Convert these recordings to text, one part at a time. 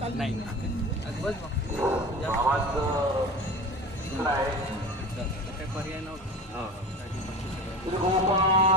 नाही पर्याय नव्हता हो, हो.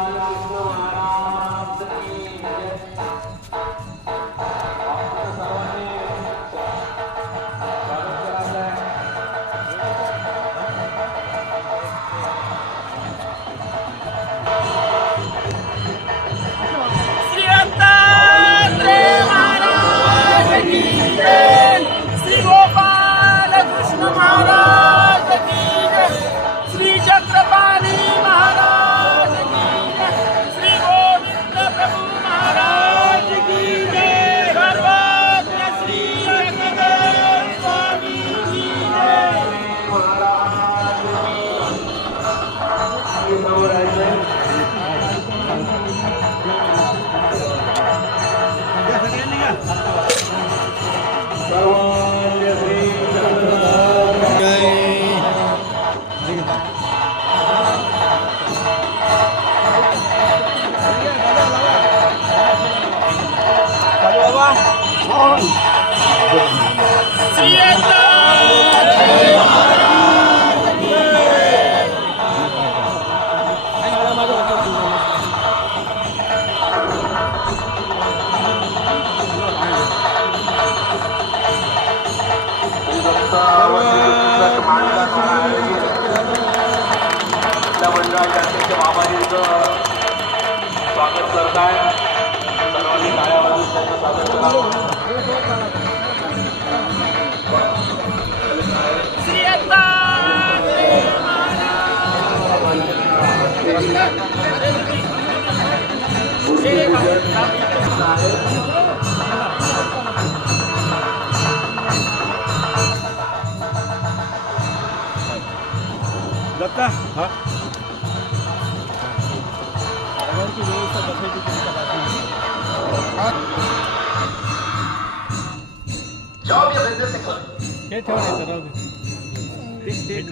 क्रिकेट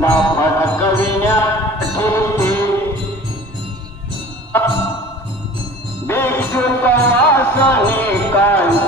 ना भडकविण्यात ठेवते देशवासाने काय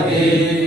Bhagavate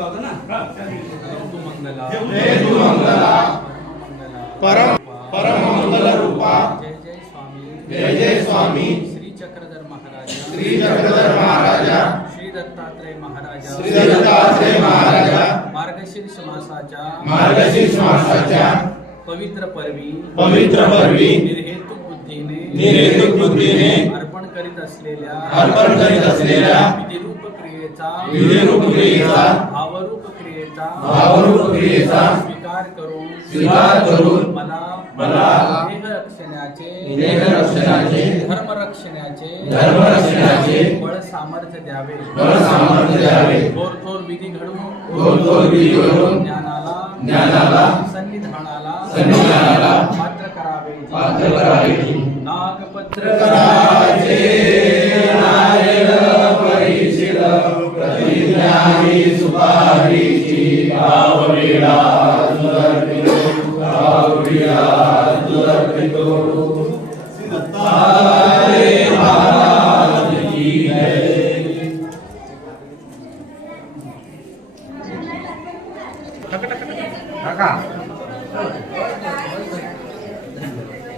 समजा होता ना हेतू मंगला परम परम मंगल रूपा जय जय स्वामी श्री चक्रधर महाराज श्री चक्रधर महाराजा श्री दत्तात्रय महाराजा श्री दत्तात्रय महाराजा मार्गशीर्ष मासाच्या मार्गशीर्ष मासाच्या पवित्र पर्वी पवित्र पर्वी निर्हेतुक बुद्धीने निर्हेतुक बुद्धीने अर्पण करीत असलेल्या अर्पण करीत असलेल्या विधिरूप क्रियेचा विधिरूप क्रियेचा भावरूप क्रियेचा स्वीकार करून स्वीकार करून मला मला देह रक्षणाचे देह धर्म रक्षणाचे धर्म सामर्थ्य द्यावे बळ सामर्थ्य द्यावे थोर ज्ञानाला ज्ञानाला सन्निधानाला सन्निधानाला पात्र करावे पात्र करावे नागपत्र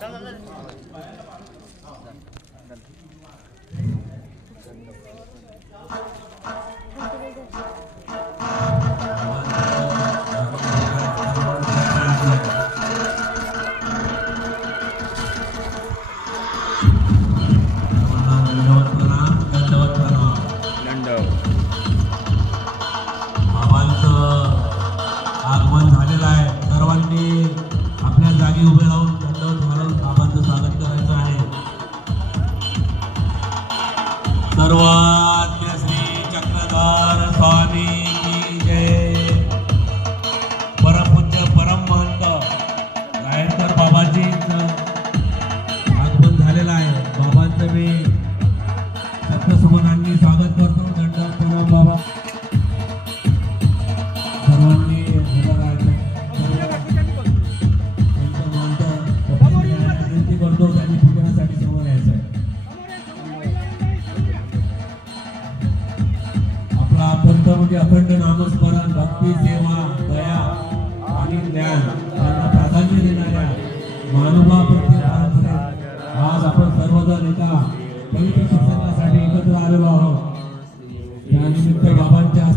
चालेल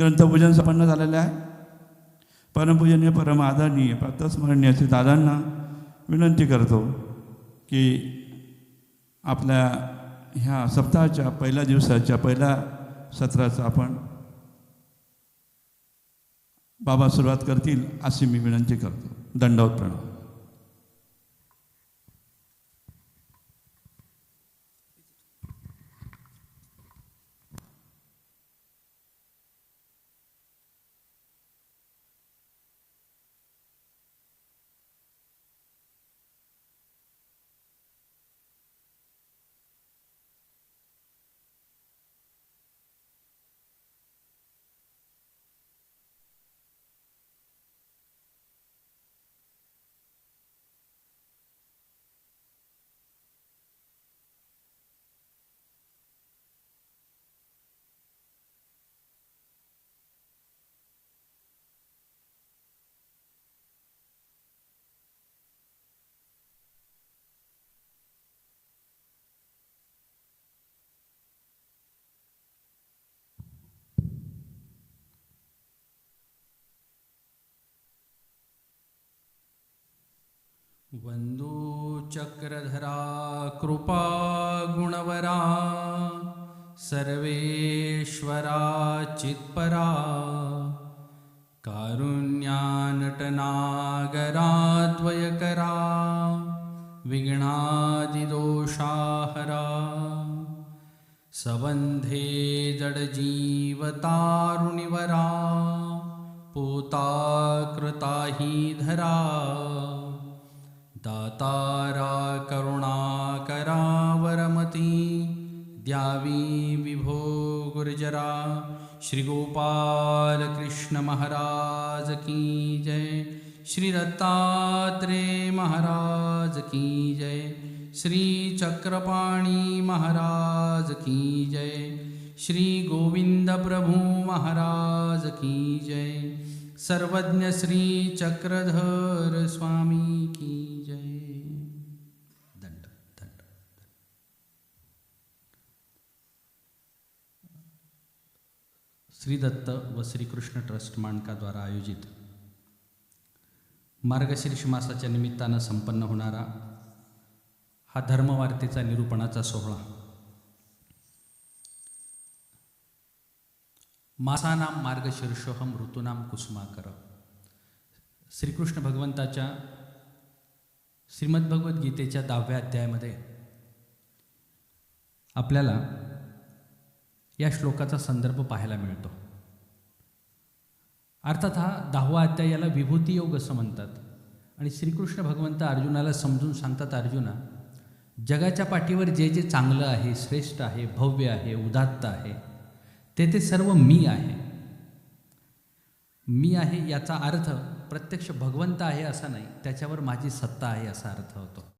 ग्रंथपूजन संपन्न झालेलं आहे परमपूजनीय परम आदरणीय स्मरणीय असे दादांना विनंती करतो की आपल्या ह्या सप्ताहाच्या पहिल्या दिवसाच्या पहिल्या सत्राचा आपण बाबा सुरुवात करतील अशी मी विनंती करतो दंडवत प्रणाम चक्रधरा कृपा गुणवरा सर्वेश्वरा चित्परा कारुण्यानटनागराद्वयकरा विघ्नादिदोषाहरा सबन्धे जडजीवतारुणिवरा पोता कृता धरा दातारा करुणाकरावरमती द्यावी विभो गुर्जरा श्री गोपाल कृष्ण महाराज की जय श्री दत्तात्रेय महाराज की जय श्री चक्रपाणी महाराज की जय श्री गोविंद प्रभु महाराज की जय सर्वज्ञ श्री चक्रधर स्वामी की श्री दत्त व श्रीकृष्ण ट्रस्ट माणकाद्वारा आयोजित मार्गशीर्ष मासाच्या निमित्तानं संपन्न होणारा हा धर्मवार्तेचा निरूपणाचा सोहळा मासानाम मार्गशीर्षोहम ऋतूनाम कुसुमाकर श्रीकृष्ण भगवंताच्या श्रीमद्भगवद्गीतेच्या दहाव्या अध्यायामध्ये आपल्याला या श्लोकाचा संदर्भ पाहायला मिळतो अर्थात हा दहावा अध्यायाला विभूती योग असं म्हणतात आणि श्रीकृष्ण भगवंत अर्जुनाला समजून सांगतात अर्जुना जगाच्या पाठीवर जे जे चांगलं आहे श्रेष्ठ आहे भव्य आहे उदात्त आहे ते ते सर्व मी आहे मी आहे याचा अर्थ प्रत्यक्ष भगवंत आहे असा नाही त्याच्यावर माझी सत्ता आहे असा अर्थ होतो